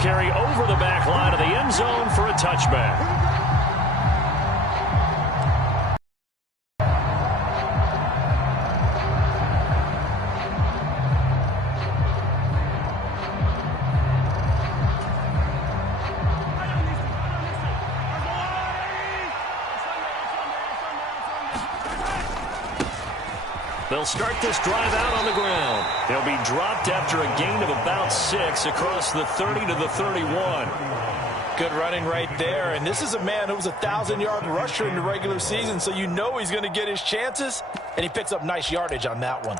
Carry over the back line of the end zone for a touchback. They'll start this drive out on the ground. He'll be dropped after a gain of about 6 across the 30 to the 31. Good running right there. And this is a man who was a 1,000-yard rusher in the regular season, so you know he's going to get his chances. And he picks up nice yardage on that one.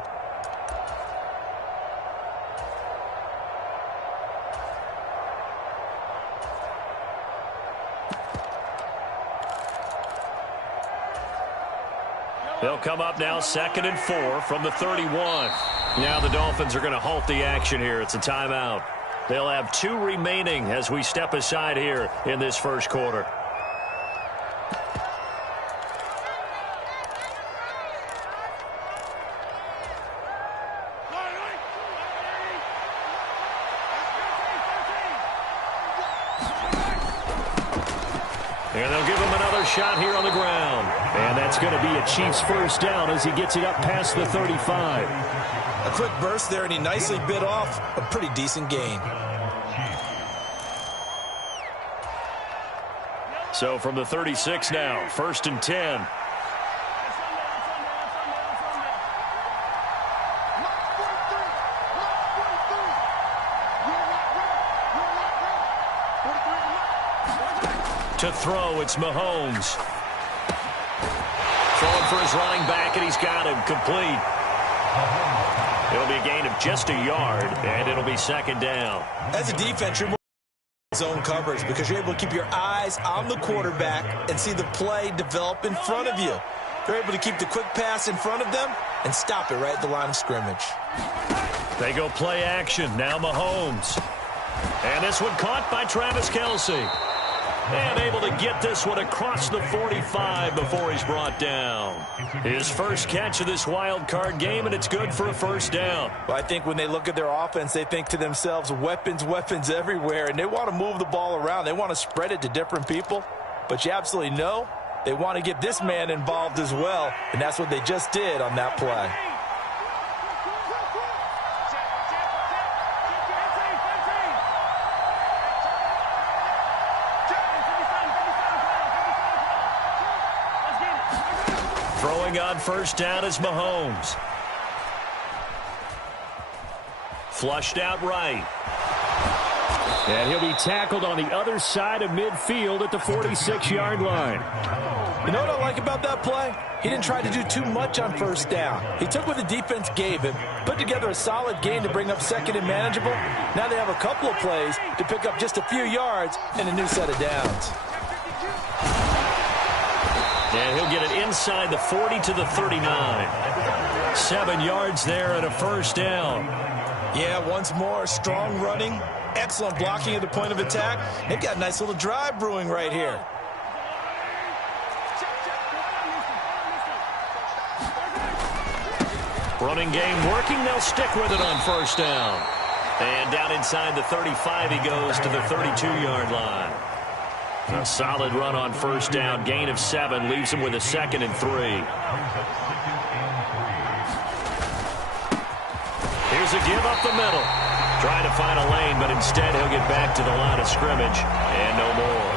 They'll come up now 2nd and 4 from the 31. Now the Dolphins are going to halt the action here. It's a timeout. They'll have 2 remaining as we step aside here in this first quarter. And they'll give him another shot here on the ground. And that's going to be a Chiefs first down as he gets it up past the 35. A quick burst there, and he nicely bit off a pretty decent gain. So from the 36 now, 1st and 10. To throw, it's Mahomes. Throwing for his running back, and he's got him complete. It'll be a gain of just a yard, and it'll be 2nd down. As a defense, you're more zone coverage because you're able to keep your eyes on the quarterback and see the play develop in front of you. They're able to keep the quick pass in front of them and stop it right at the line of scrimmage. They go play action. Now Mahomes. And this one caught by Travis Kelce. And able to get this one across the 45 before he's brought down. His first catch of this wild card game, and it's good for a first down. Well, I think when they look at their offense, they think to themselves, weapons, weapons everywhere, and they want to move the ball around. They want to spread it to different people. But you absolutely know they want to get this man involved as well, and that's what they just did on that play. Throwing on first down is Mahomes. Flushed out right. And he'll be tackled on the other side of midfield at the 46-yard line. You know what I like about that play? He didn't try to do too much on first down. He took what the defense gave him, put together a solid gain to bring up 2nd and manageable. Now they have a couple of plays to pick up just a few yards and a new set of downs. And he'll get it inside the 40 to the 39. 7 yards there and a first down. Yeah, once more, strong running, excellent blocking at the point of attack. They've got a nice little drive brewing right here. Running game working. They'll stick with it on first down. And down inside the 35, he goes to the 32-yard line. A solid run on first down. Gain of 7 leaves him with a 2nd and 3. Here's a give up the middle. Trying to find a lane, but instead he'll get back to the line of scrimmage. And no more.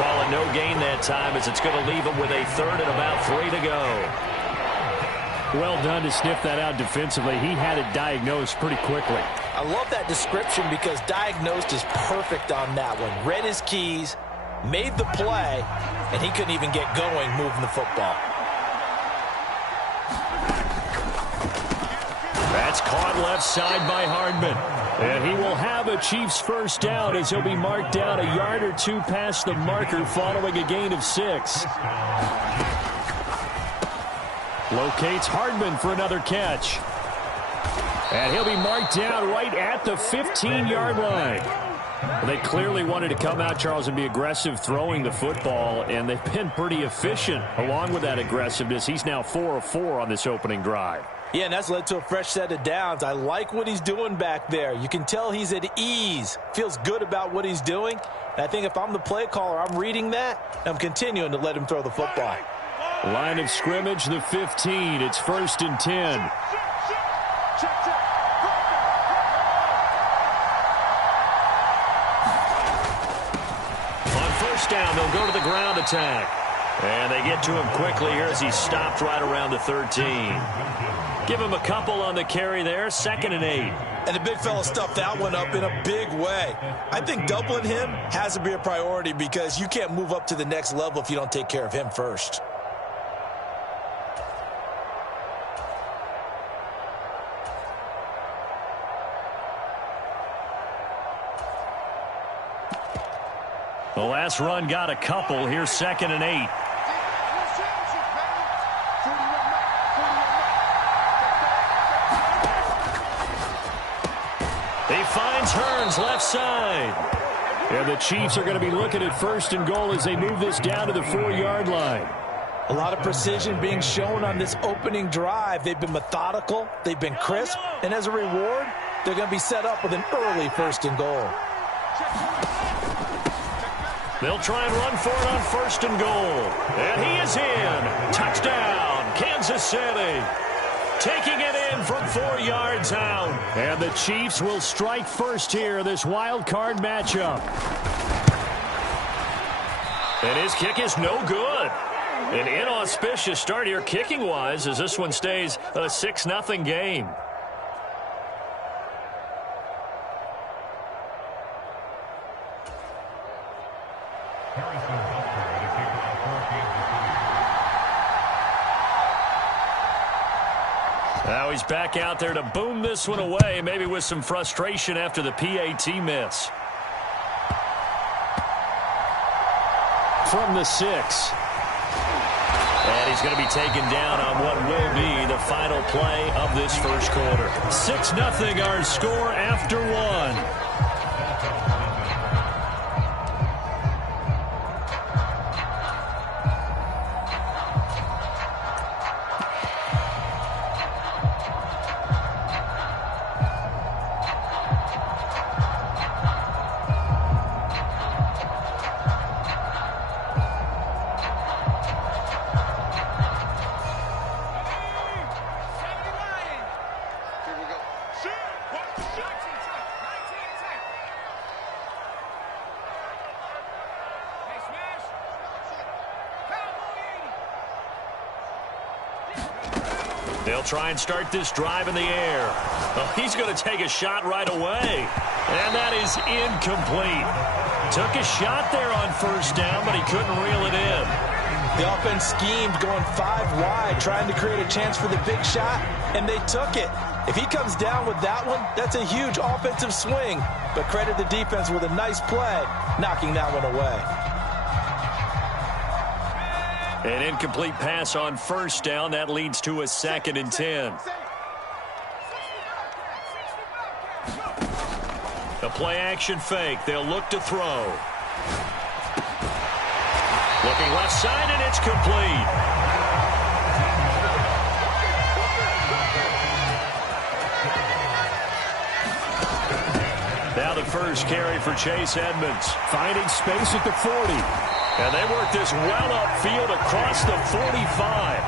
Call it no gain that time as it's going to leave him with a 3rd and about 3 to go. Well done to sniff that out defensively. He had it diagnosed pretty quickly. I love that description because diagnosed is perfect on that one. Read his keys, made the play, and he couldn't even get going moving the football. That's caught left side by Hardman. And he will have a Chiefs first down as he'll be marked down a yard or 2 past the marker following a gain of 6. Locates Hardman for another catch. And he'll be marked down right at the 15-yard line. Well, they clearly wanted to come out, Charles, and be aggressive throwing the football, and they've been pretty efficient along with that aggressiveness. He's now 4 of 4 on this opening drive. Yeah, and that's led to a fresh set of downs. I like what he's doing back there. You can tell he's at ease, feels good about what he's doing. And I think if I'm the play caller, I'm reading that, and I'm continuing to let him throw the football. Line of scrimmage, the 15. It's 1st and 10. On first down, they'll go to the ground attack. And they get to him quickly here as he's stopped right around the 13. Give him a couple on the carry there, 2nd and 8. And the big fella stuffed that one up in a big way. I think doubling him has to be a priority because you can't move up to the next level if you don't take care of him first. The last run got a couple. Here's 2nd and 8. He finds Hearns left side. And the Chiefs are going to be looking at 1st and goal as they move this down to the 4-yard line. A lot of precision being shown on this opening drive. They've been methodical. They've been crisp. And as a reward, they're going to be set up with an early 1st and goal. They'll try and run for it on 1st and goal. And he is in. Touchdown, Kansas City. Taking it in from 4 yards out. And the Chiefs will strike first here, this wild card matchup. And his kick is no good. An inauspicious start here kicking-wise as this one stays a 6-0 game. Now he's back out there to boom this one away, maybe with some frustration after the PAT miss. From the 6. And he's going to be taken down on what will be the final play of this first quarter. 6-0 our score after 1. They'll try and start this drive in the air. Oh, he's going to take a shot right away. And that is incomplete. Took a shot there on 1st down, but he couldn't reel it in. The offense schemed going 5 wide, trying to create a chance for the big shot, and they took it. If he comes down with that one, that's a huge offensive swing. But credit the defense with a nice play, knocking that one away. An incomplete pass on 1st down. That leads to a 2nd and 10. A play-action fake. They'll look to throw. Looking left side, and it's complete. Now the first carry for Chase Edmonds. Finding space at the 40. And they work this well upfield across the 45.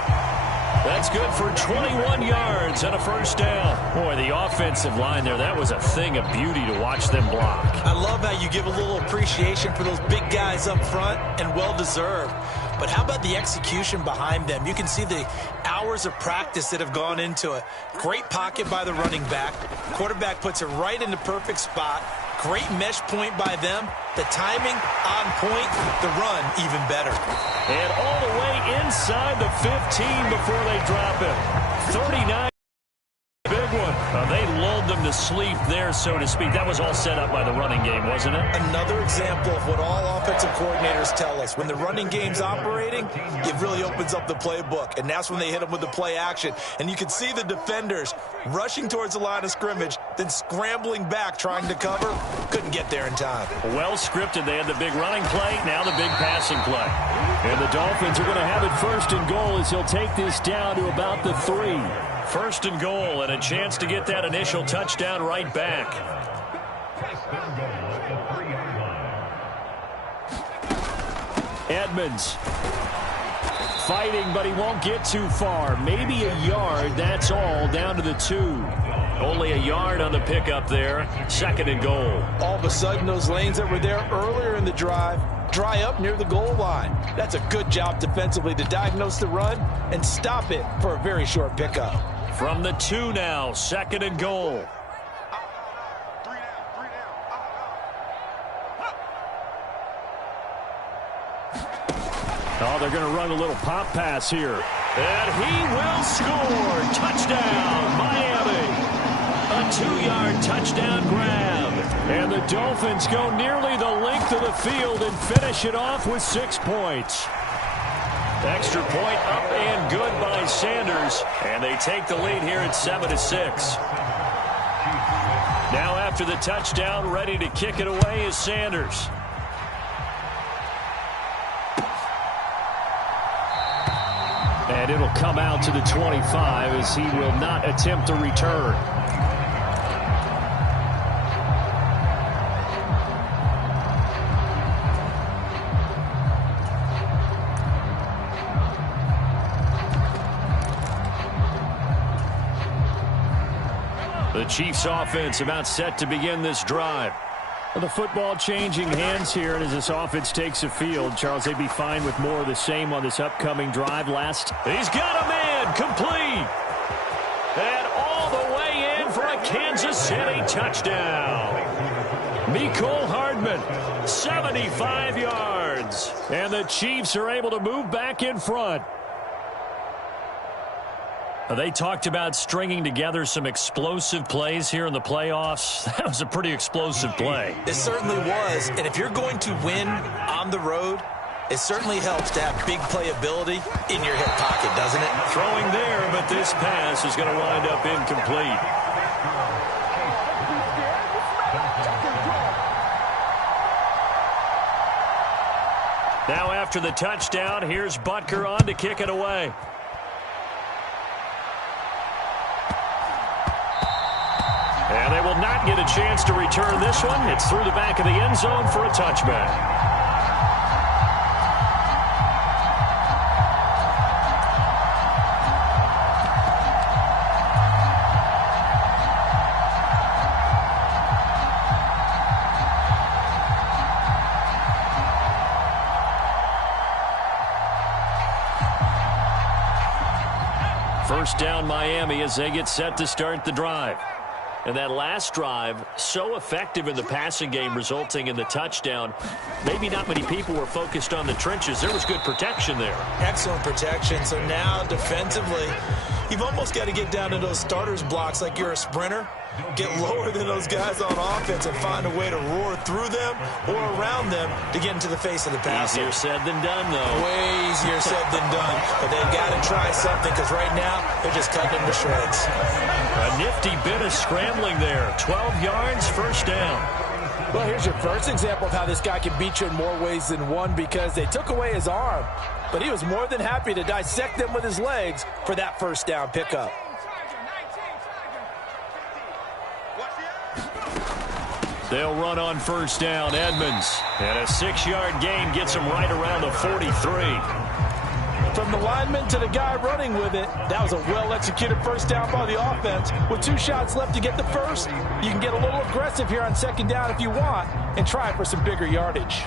That's good for 21 yards and a 1st down. Boy, the offensive line there, that was a thing of beauty to watch them block. I love how you give a little appreciation for those big guys up front, and well-deserved. But how about the execution behind them? You can see the hours of practice that have gone into it. Great pocket by the running back. Quarterback puts it right in the perfect spot. Great mesh point by them. The timing on point. The run even better. And all the way inside the 15 before they drop him. 39. Big one. They lulled them to sleep there, so to speak. That was all set up by the running game, wasn't it? Another example of what all offensive coordinators tell us. When the running game's operating, it really opens up the playbook. And that's when they hit them with the play action. And you can see the defenders rushing towards the line of scrimmage, then scrambling back, trying to cover. Couldn't get there in time. Well scripted. They had the big running play, now the big passing play. And the Dolphins are going to have it first and goal as he'll take this down to about the 3. First and goal, and a chance to get that initial touchdown right back. Edmonds fighting, but he won't get too far. Maybe a yard, that's all, down to the 2. Only a yard on the pickup there. Second and goal. All of a sudden, those lanes that were there earlier in the drive dry up near the goal line. That's a good job defensively to diagnose the run and stop it for a very short pickup. From the 2 now, second and goal. Oh, they're going to run a little pop pass here. And he will score. Touchdown, Miami. A 2-yard touchdown grab. And the Dolphins go nearly the length of the field and finish it off with 6 points. Extra point up and good by Sanders. And they take the lead here at 7-6. Now after the touchdown, ready to kick it away is Sanders. And it'll come out to the 25 as he will not attempt to return. The Chiefs offense about set to begin this drive. Well, the football changing hands here, and as this offense takes the field, Charles, they'd be fine with more of the same on this upcoming drive. He's got a man, complete. And all the way in for a Kansas City touchdown. Mecole Hardman, 75 yards. And the Chiefs are able to move back in front. They talked about stringing together some explosive plays here in the playoffs. That was a pretty explosive play. It certainly was. And if you're going to win on the road, it certainly helps to have big playability in your hip pocket, doesn't it? Throwing there, but this pass is going to wind up incomplete. Now after the touchdown, here's Butker on to kick it away. And they will not get a chance to return this one. It's through the back of the end zone for a touchback. First down, Miami, as they get set to start the drive. And that last drive, so effective in the passing game, resulting in the touchdown. Maybe not many people were focused on the trenches. There was good protection there. Excellent protection. So now, defensively, you've almost got to get down to those starters blocks like you're a sprinter. Get lower than those guys on offense and find a way to roar through them or around them to get into the face of the passer. Easier said than done, though. Way easier said than done. But they've got to try something because right now they're just cutting them to shreds. A nifty bit of scrambling there. 12 yards, first down. Well, here's your first example of how this guy can beat you in more ways than one because they took away his arm. But he was more than happy to dissect them with his legs for that first down pickup. They'll run on first down, Edmonds. And a 6-yard gain gets him right around the 43. From the lineman to the guy running with it, that was a well-executed first down by the offense. With 2 shots left to get the first, you can get a little aggressive here on second down if you want and try for some bigger yardage.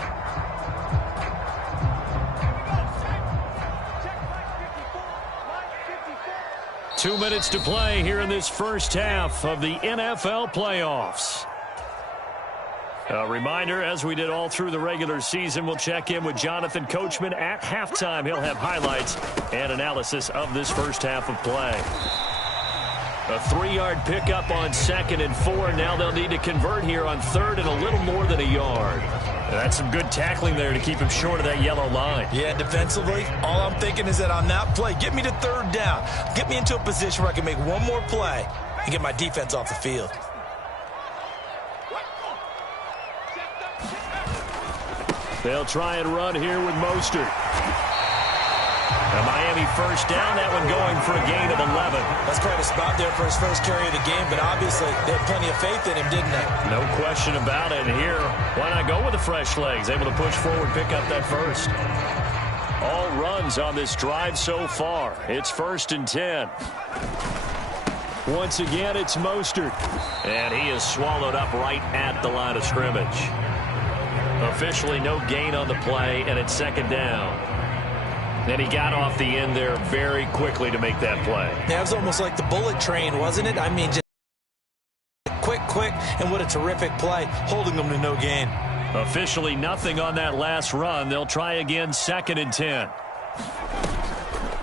Two minutes to play here in this first half of the NFL playoffs. A reminder, as we did all through the regular season, we'll check in with Jonathan Coachman at halftime. He'll have highlights and analysis of this first half of play. A 3-yard pickup on 2nd and 4. Now they'll need to convert here on 3rd and a little more than a yard. That's some good tackling there to keep him short of that yellow line. Yeah, defensively, all I'm thinking is that on that play, get me to 3rd down. Get me into a position where I can make one more play and get my defense off the field. They'll try and run here with Mostert. A Miami first down, that one going for a gain of 11. That's quite a spot there for his first carry of the game, but obviously they had plenty of faith in him, didn't they? No question about it. And here, why not go with the fresh legs? Able to push forward, pick up that first. All runs on this drive so far. It's 1st and 10. Once again, it's Mostert. And he is swallowed up right at the line of scrimmage. Officially no gain on the play, and it's 2nd down. And he got off the end there very quickly to make that play. That was almost like the bullet train, wasn't it? I mean, just quick, and what a terrific play, holding them to no gain. Officially nothing on that last run. They'll try again, 2nd and 10.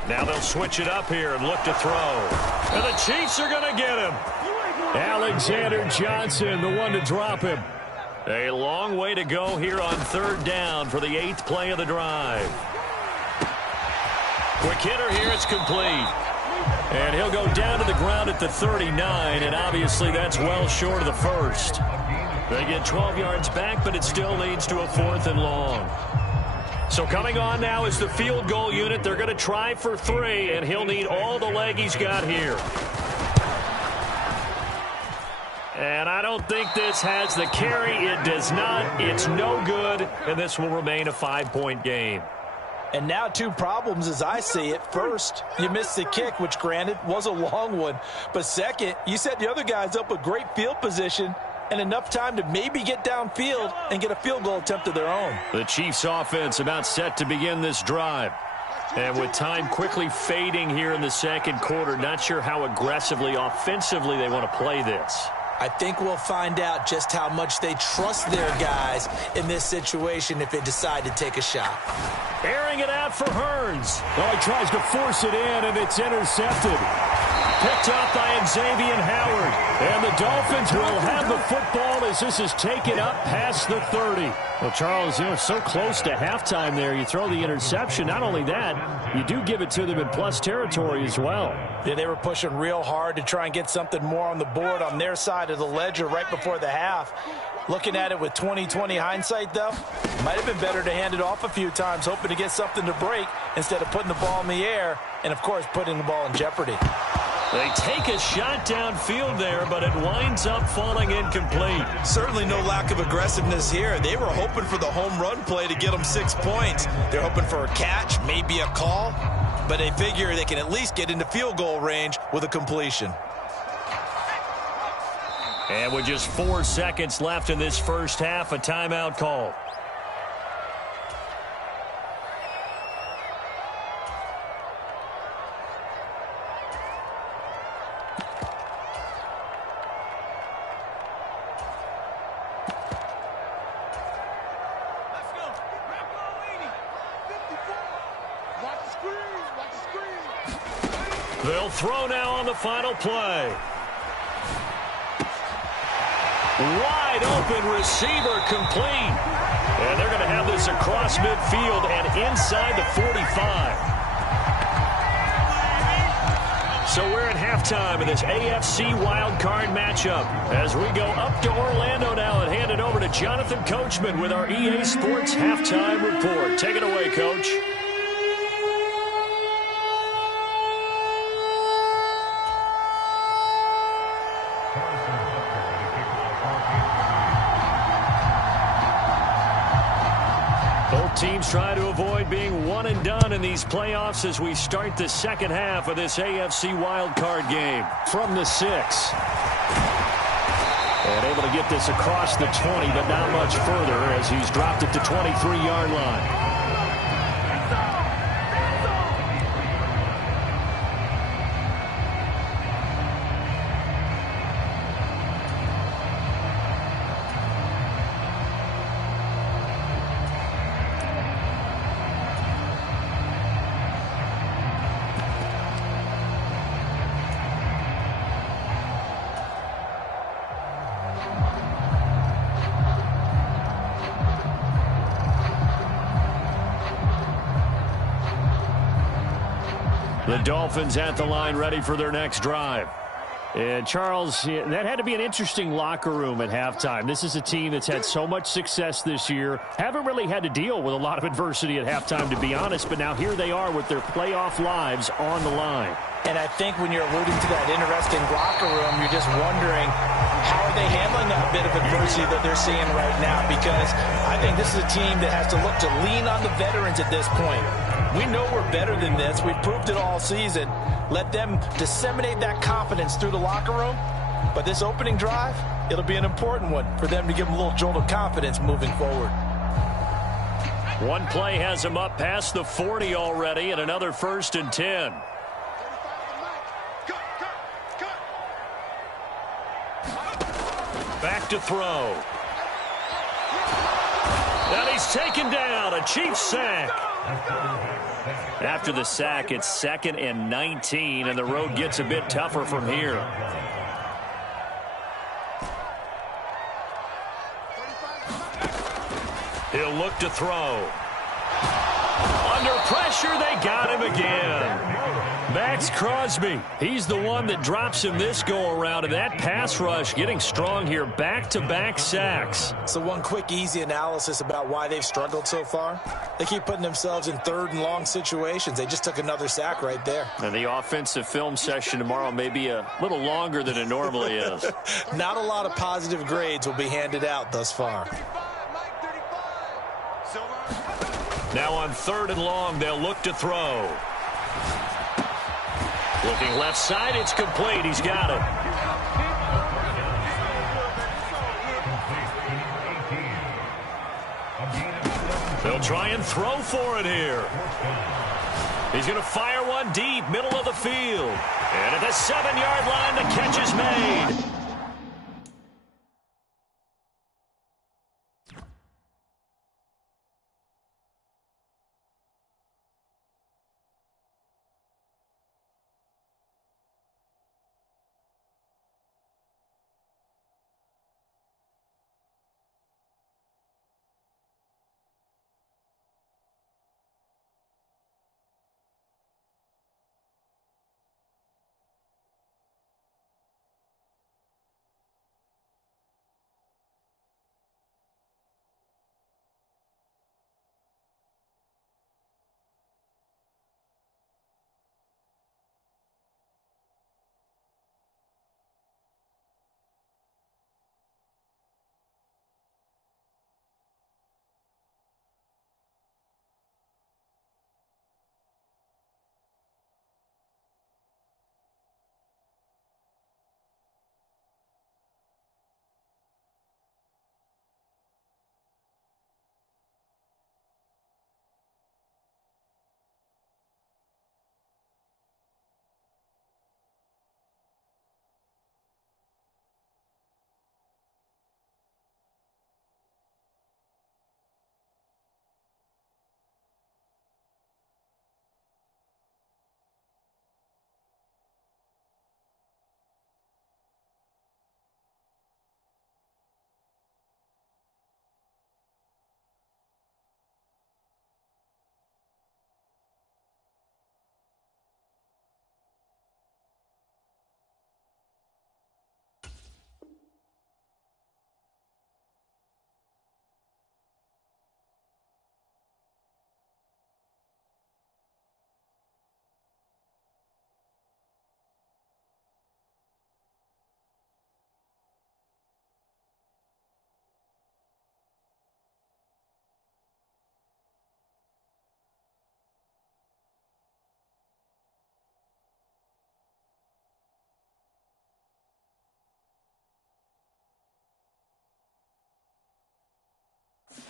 Now they'll switch it up here and look to throw. And the Chiefs are going to get him. Alexander Johnson, the one to drop him. A long way to go here on 3rd down for the 8th play of the drive. Quick hitter here, it's complete. And he'll go down to the ground at the 39, and obviously that's well short of the first. They get 12 yards back, but it still leads to a 4th and long. So coming on now is the field goal unit. They're going to try for 3, and he'll need all the leg he's got here. And I don't think this has the carry. It does not. It's no good, and this will remain a 5-point game. And now 2 problems as I see it. First, you missed the kick, which granted was a long one. But second, you set the other guys up with great field position and enough time to maybe get downfield and get a field goal attempt of their own. The Chiefs offense about set to begin this drive. And with time quickly fading here in the 2nd quarter, not sure how aggressively, offensively they want to play this. I think we'll find out just how much they trust their guys in this situation if they decide to take a shot. Airing it out for Hearns. Oh, he tries to force it in, and it's intercepted. Picked up by Xavier Howard. And the Dolphins will have the football as this is taken up past the 30. Well, Charles, you know, so close to halftime there. You throw the interception. Not only that, you do give it to them in plus territory as well. Yeah, they were pushing real hard to try and get something more on the board on their side of the ledger right before the half. Looking at it with 20/20 hindsight, though, might have been better to hand it off a few times, hoping to get something to break instead of putting the ball in the air and, of course, putting the ball in jeopardy. They take a shot downfield there, but it winds up falling incomplete. Certainly no lack of aggressiveness here. They were hoping for the home run play to get them 6 points. They're hoping for a catch, maybe a call, but they figure they can at least get into field goal range with a completion. And with just 4 seconds left in this first half, a timeout call. They'll throw now on the final play. Wide open receiver complete. And they're going to have this across midfield and inside the 45. So we're at halftime of this AFC wildcard matchup as we go up to Orlando now and hand it over to Jonathan Coachman with our EA Sports Halftime Report. Take it away, Coach. Teams try to avoid being one and done in these playoffs as we start the second half of this AFC wildcard game. From the 6. And able to get this across the 20, but not much further as he's dropped it to 23-yard line. The Dolphins at the line ready for their next drive. And, Charles, that had to be an interesting locker room at halftime. This is a team that's had so much success this year. Haven't really had to deal with a lot of adversity at halftime, to be honest. But now here they are with their playoff lives on the line. And I think when you're alluding to that interesting locker room, you're just wondering how are they handling that bit of adversity that they're seeing right now, because I think this is a team that has to look to lean on the veterans at this point. We know we're better than this. We've proved it all season. Let them disseminate that confidence through the locker room. But this opening drive, it'll be an important one for them to give them a little jolt of confidence moving forward. One play has them up past the 40 already, and another 1st and 10. Back to throw. And he's taken down. A Chiefs sack. After the sack, it's 2nd and 19, and the road gets a bit tougher from here. He'll look to throw. Under pressure, they got him again. Max Crosby, he's the one that drops him this go-around, and that pass rush getting strong here, back-to-back sacks. So one quick, easy analysis about why they've struggled so far. They keep putting themselves in 3rd and long situations. They just took another sack right there. And the offensive film session tomorrow may be a little longer than it normally is. Not a lot of positive grades will be handed out thus far. Now on 3rd and long, they'll look to throw. Looking left side, it's complete. He's got it. They'll try and throw for it here. He's going to fire one deep, middle of the field. And at the 7-yard line, the catch is made.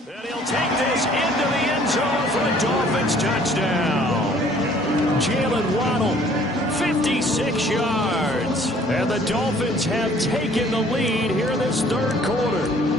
And he'll take this into the end zone for a Dolphins touchdown. Jalen Waddle, 56 yards. And the Dolphins have taken the lead here in this 3rd quarter.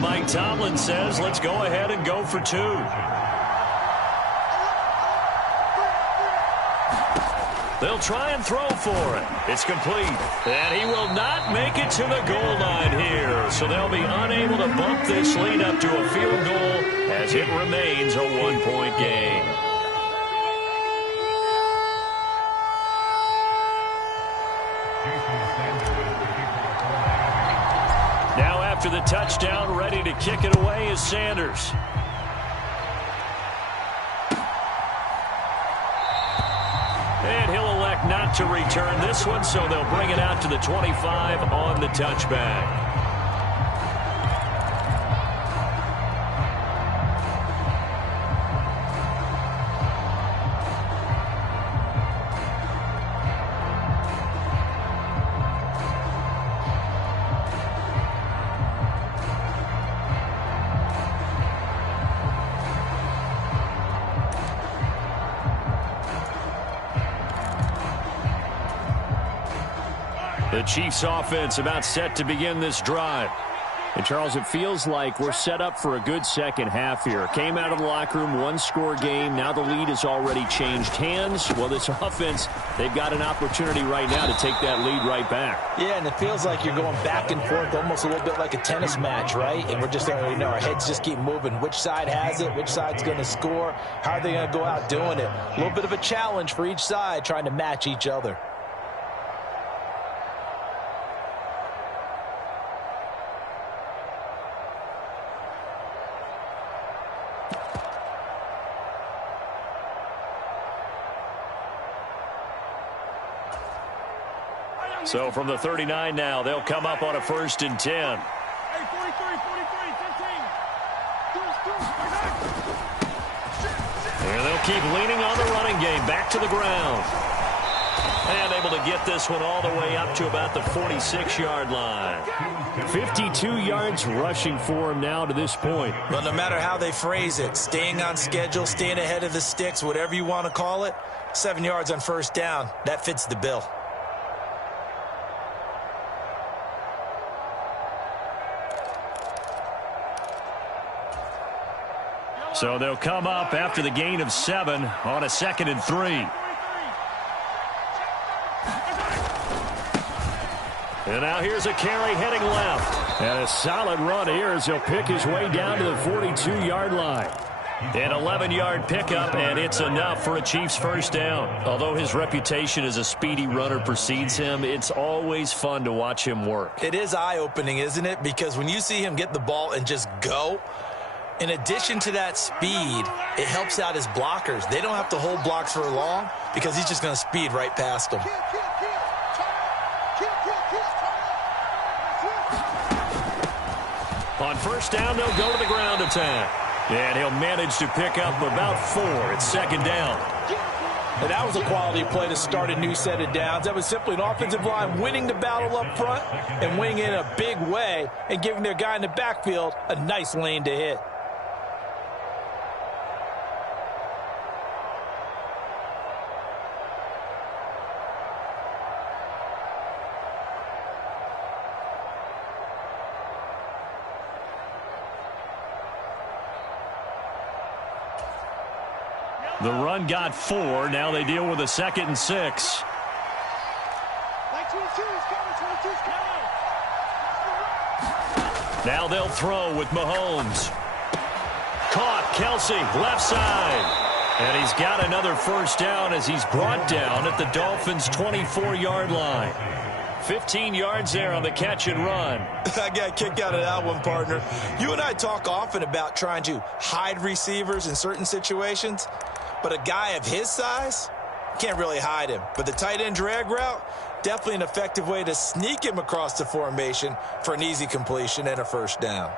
Mike Tomlin says, let's go ahead and go for 2. They'll try and throw for it. It's complete. And he will not make it to the goal line here. So they'll be unable to bump this lead up to a field goal as it remains a 1-point game. Now after the touchdown, ready to kick it away is Sanders. And he'll elect not to return this one, so they'll bring it out to the 25 on the touchback. The Chiefs offense about set to begin this drive. And, Charles, it feels like we're set up for a good second half here. Came out of the locker room, one-score game. Now the lead has already changed hands. Well, this offense, they've got an opportunity right now to take that lead right back. Yeah, and it feels like you're going back and forth, almost a little bit like a tennis match, right? And we're just, our heads just keep moving. Which side has it? Which side's going to score? How are they going to go out doing it? A little bit of a challenge for each side, trying to match each other. So from the 39 now, they'll come up on a 1st and 10. Hey, 43, 15. And they'll keep leaning on the running game. Back to the ground. And able to get this one all the way up to about the 46-yard line. 52 yards rushing for him now to this point. Well, no matter how they phrase it, staying on schedule, staying ahead of the sticks, whatever you want to call it, 7 yards on 1st down, that fits the bill. So they'll come up after the gain of 7 on a 2nd and 3. And now here's a carry heading left. And a solid run here as he'll pick his way down to the 42-yard line. An 11-yard pickup, and it's enough for a Chiefs 1st down. Although his reputation as a speedy runner precedes him, it's always fun to watch him work. It is eye-opening, isn't it? Because when you see him get the ball and just go, in addition to that speed, it helps out his blockers. They don't have to hold blocks for long because he's just going to speed right past them. On 1st down, they'll go to the ground attack. And he'll manage to pick up about 4 at 2nd down. And that was a quality play to start a new set of downs. That was simply an offensive line winning the battle up front and winning it in a big way and giving their guy in the backfield a nice lane to hit. The run got 4. Now they deal with a 2nd and 6. Now they'll throw with Mahomes. Caught, Kelsey, left side. And he's got another 1st down as he's brought down at the Dolphins' 24-yard line. 15 yards there on the catch and run. I got a kick out of that one, partner. You and I talk often about trying to hide receivers in certain situations. But a guy of his size, can't really hide him. But the tight end drag route, definitely an effective way to sneak him across the formation for an easy completion and a 1st down.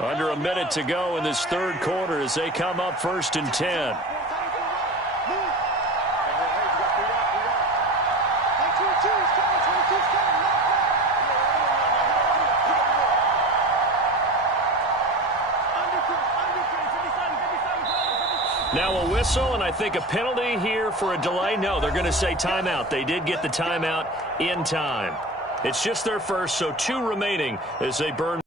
Under a minute to go in this 3rd quarter as they come up 1st and 10. Now a whistle, and I think a penalty here for a delay. No, they're going to say timeout. They did get the timeout in time. It's just their first, so 2 remaining as they burn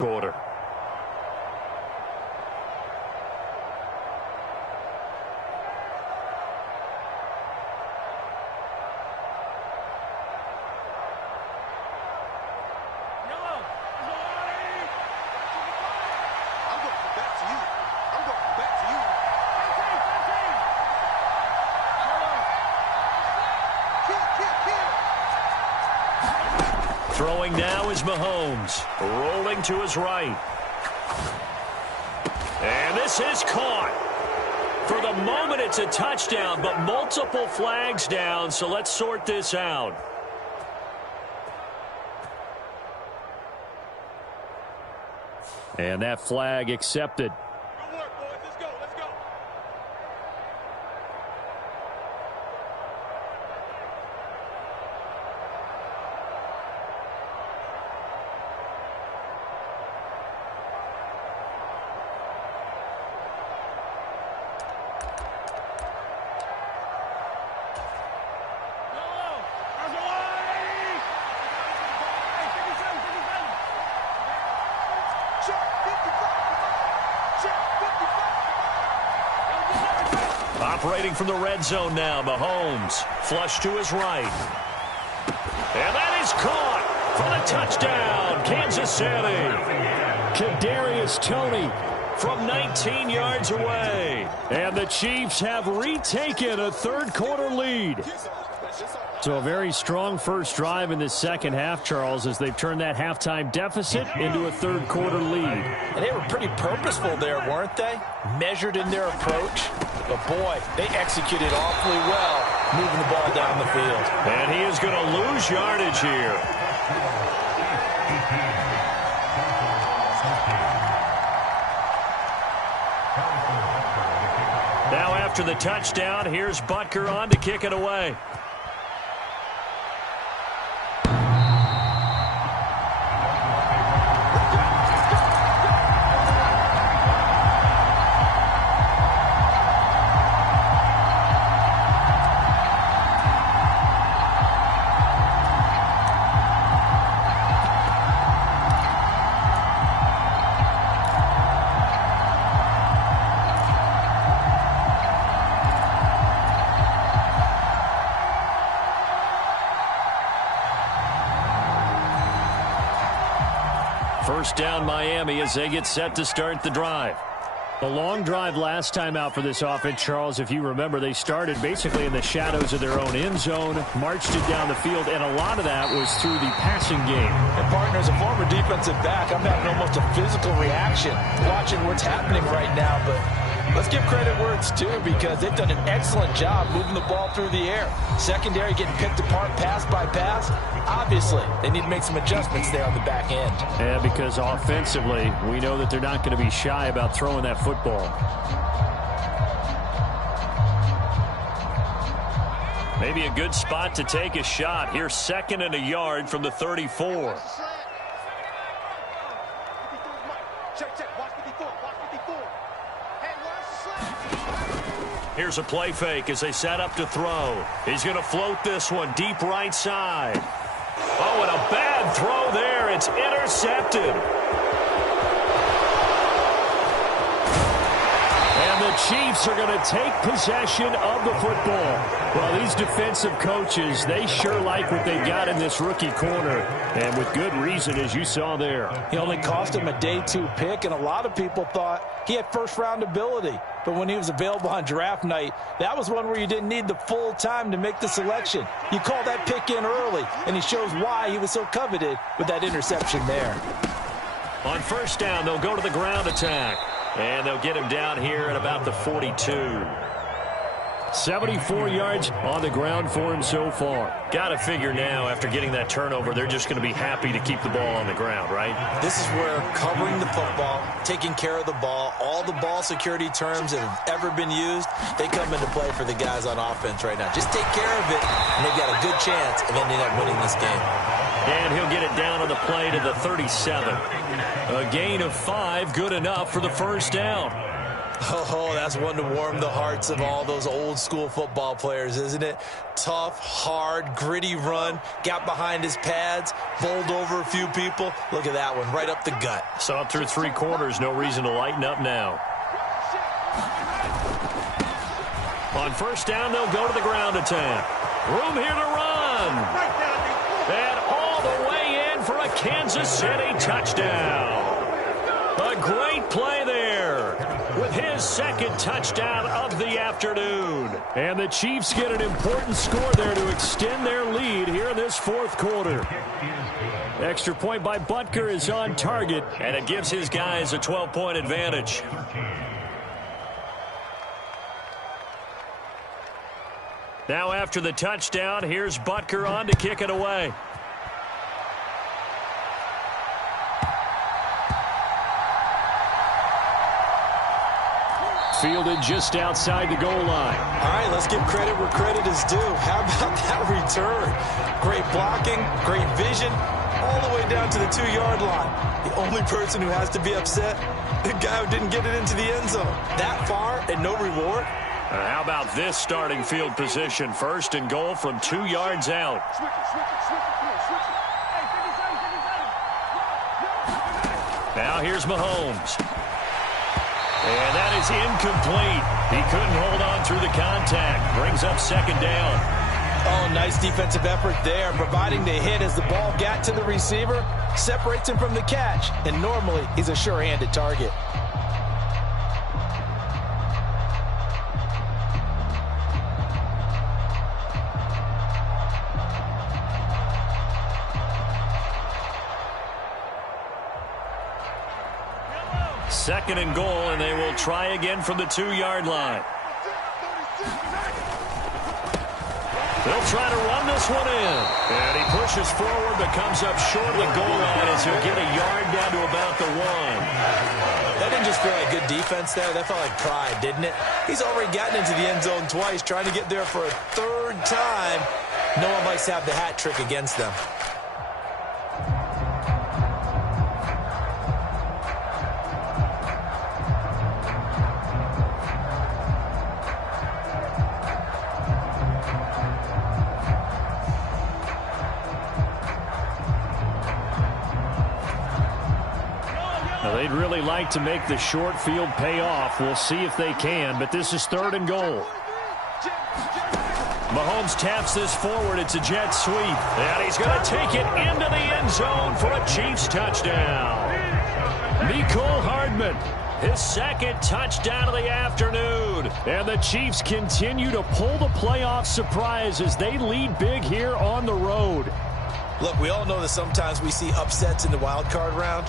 quarter. Throwing now is Mahomes, rolling to his right. And this is caught. For the moment, it's a touchdown, but multiple flags down, so let's sort this out. And that flag accepted. Good work, boys. Let's go. Let's go. Operating from the red zone now, Mahomes. Flush to his right. And that is caught for the touchdown, Kansas City. Kadarius Toney From 19 yards away. And the Chiefs have retaken a third-quarter lead. So a very strong first drive in the second half, Charles, as they've turned that halftime deficit into a third-quarter lead. And they were pretty purposeful there, weren't they? Measured in their approach. But, boy, they executed awfully well moving the ball down the field. And he is going to lose yardage here. Now after the touchdown, here's Butker on to kick it away. First down Miami as they get set to start the drive. The long drive last time out for this offense, Charles, if you remember, they started basically in the shadows of their own end zone, marched it down the field, and a lot of that was through the passing game. And, partner, as a former defensive back, I'm having almost a physical reaction watching what's happening right now. But let's give credit where it's due, because they've done an excellent job moving the ball through the air. Secondary getting picked apart pass by pass. Obviously, they need to make some adjustments there on the back end. Yeah, because offensively, we know that they're not going to be shy about throwing that football. Maybe a good spot to take a shot. Here's 2nd and a yard from the 34. Here's a play fake as they set up to throw. He's going to float this one deep right side. Oh, and a bad throw there. It's intercepted. And the Chiefs are going to take possession of the football. Well, these defensive coaches, they sure like what they got in this rookie corner, and with good reason, as you saw there. He only cost him a day 2 pick, and a lot of people thought he had first-round ability. But when he was available on draft night, that was one where you didn't need the full time to make the selection. You call that pick in early, and he shows why he was so coveted with that interception there. On first down, they'll go to the ground attack. And they'll get him down here at about the 42. 74 yards on the ground for him so far. Got to figure now, after getting that turnover, they're just going to be happy to keep the ball on the ground, right? This is where covering the football, taking care of the ball, all the ball security terms that have ever been used, they come into play for the guys on offense right now. Just take care of it, and they've got a good chance of ending up winning this game. And he'll get it down on the play to the 37. A gain of 5, good enough for the first down. Oh, that's one to warm the hearts of all those old school football players, isn't it? Tough, hard, gritty run, got behind his pads, bowled over a few people. Look at that one, right up the gut. Saw it through 3 quarters, no reason to lighten up now. On first down, they'll go to the ground attack. Room here to run. And all the way in for a Kansas City touchdown. A great play there with his second touchdown of the afternoon. And the Chiefs get an important score there to extend their lead here in this 4th quarter. Extra point by Butker is on target, and it gives his guys a 12-point advantage. Now after the touchdown, here's Butker on to kick it away. Fielded just outside the goal line. All right, let's give credit where credit is due. How about that return? Great blocking, great vision, all the way down to the 2-yard line. The only person who has to be upset, the guy who didn't get it into the end zone. That far and no reward? How about this starting field position? First and goal from 2 yards out. Now here's Mahomes. And that is incomplete. He couldn't hold on through the contact. Brings up second down. Oh, nice defensive effort there, providing the hit as the ball got to the receiver, separates him from the catch, and normally he's a sure-handed target. Second and goal, and they will try again from the 2-yard line. They'll try to run this one in. And he pushes forward, but comes up short of the goal line as he'll get a yard down to about the 1. That didn't just feel like good defense there. That felt like pride, didn't it? He's already gotten into the end zone twice, trying to get there for a 3rd time. No one likes to have the hat trick against them. They'd really like to make the short field pay off. We'll see if they can, but this is 3rd and goal. Mahomes taps this forward. It's a jet sweep. And he's going to take it into the end zone for a Chiefs touchdown. Mecole Hardman, his second touchdown of the afternoon. And the Chiefs continue to pull the playoff surprise as they lead big here on the road. Look, we all know that sometimes we see upsets in the wild card round.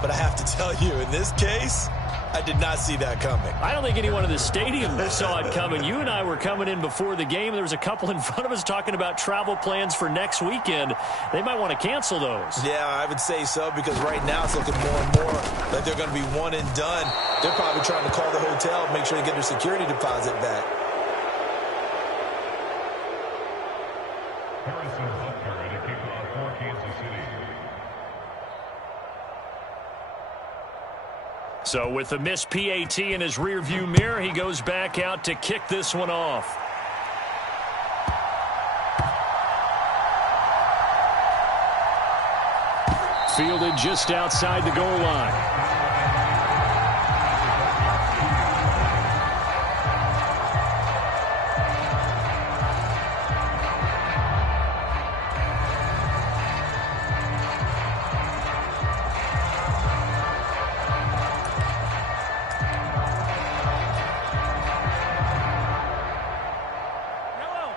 But I have to tell you, in this case, I did not see that coming. I don't think anyone in the stadium saw it coming. You and I were coming in before the game. There was a couple in front of us talking about travel plans for next weekend. They might want to cancel those. Yeah, I would say so, because right now it's looking more and more like they're going to be one and done. They're probably trying to call the hotel, make sure they get their security deposit back. So with the missed PAT in his rearview mirror, he goes back out to kick this one off. Fielded just outside the goal line.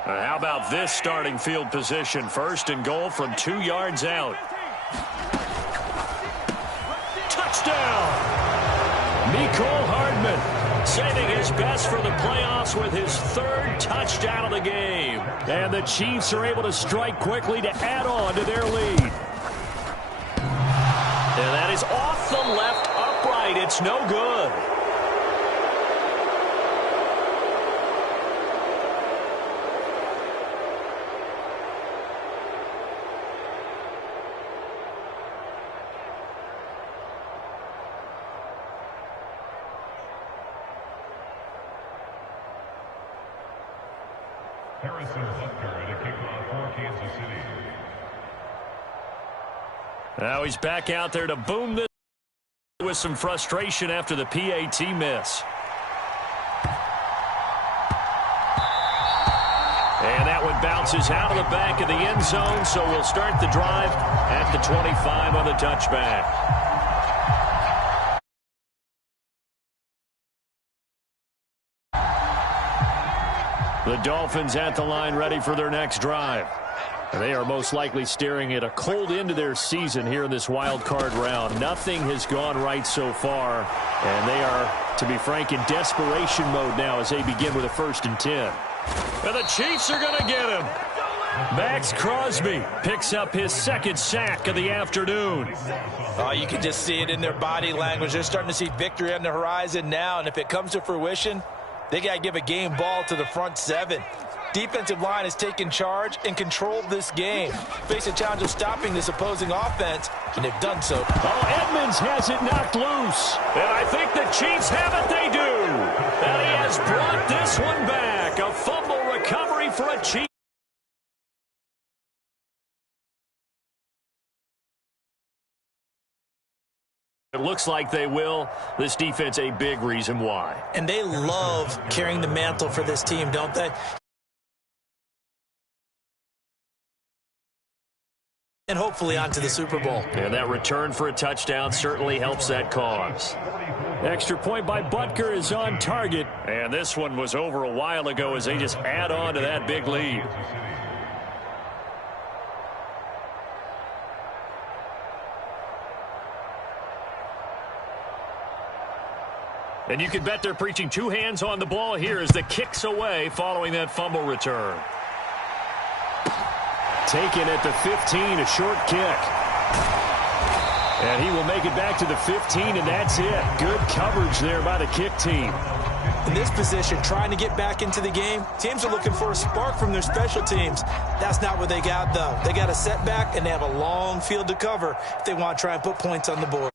How about this starting field position? First and goal from 2 yards out. Touchdown! Mecole Hardman saving his best for the playoffs with his 3rd touchdown of the game. And the Chiefs are able to strike quickly to add on to their lead. And that is off the left upright. It's no good. Now he's back out there to boom this with some frustration after the PAT miss. And that one bounces out of the back of the end zone, so we'll start the drive at the 25 on the touchback. The Dolphins at the line ready for their next drive. They are most likely staring at a cold end of their season here in this wild card round. Nothing has gone right so far, and they are, to be frank, in desperation mode now as they begin with a 1st and 10. And the Chiefs are going to get him. Max Crosby picks up his 2nd sack of the afternoon. You can just see it in their body language. They're starting to see victory on the horizon now, and if it comes to fruition, they got to give a game ball to the front 7. Defensive line has taken charge and controlled this game. Face a challenge of stopping this opposing offense, and they've done so. Oh, Edmonds has it knocked loose. And I think the Chiefs have it. They do. And he has brought this one back. A fumble recovery for a Chiefs. It looks like they will. This defense, a big reason why. And they love carrying the mantle for this team, don't they? And hopefully on to the Super Bowl. And that return for a touchdown certainly helps that cause. Extra point by Butker is on target. And this one was over a while ago as they just add on to that big lead. And you can bet they're preaching 2 hands on the ball here as the kick's away following that fumble return. Taken at the 15, a short kick. And he will make it back to the 15, and that's it. Good coverage there by the kick team. In this position, trying to get back into the game, teams are looking for a spark from their special teams. That's not what they got, though. They got a setback, and they have a long field to cover if they want to try and put points on the board.